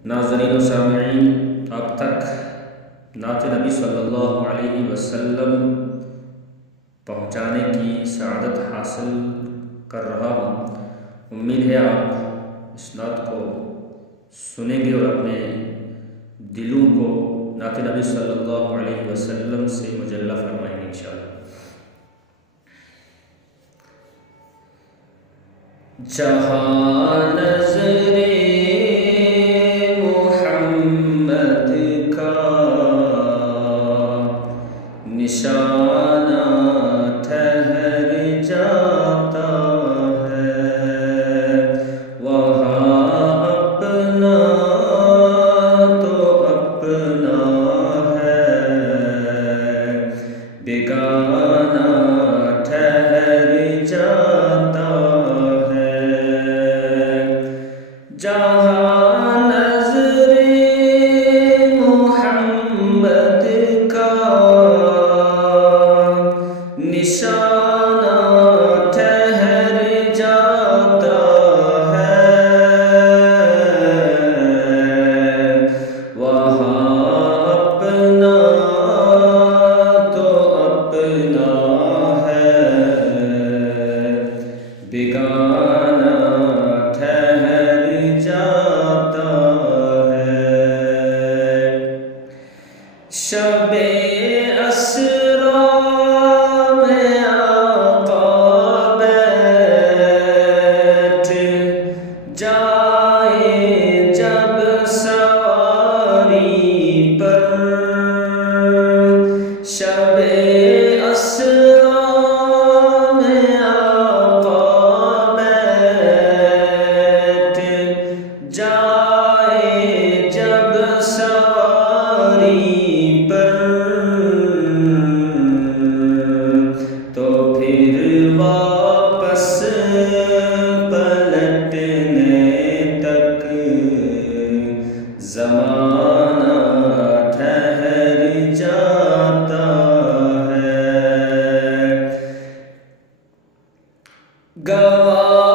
नाज़रीन व सामिईन, अब तक नात नबी सल्लल्लाहु अलैहि वसल्लम पहुँचाने की सआदत हासिल कर रहा हूँ। उम्मीद है आप इस नात को सुनेंगे और अपने दिलों को नात नबी सल्लल्लाहु अलैहि वसल्लम से मुजल्ला फरमाएंगे इंशाअल्लाह। जहाँ नज़रे मोहम्मद का निशाना ठहर जाता है, वहाँ अपना तो अपना है, बेगाना ठहर जाता है। जहाँ नज़रे मोहम्मद का निशाना ठहर जाता है, वहाँ अपना तो अपना है, बेगाना ठहर जाता है। शबे असरा में आका बैठ जाए जब सवारी पर, शबे असरा में आका बैठ जाए जब सवारी पर, तो फिर वापस पलटने तक ज़माना ठहर जाता है। गवाह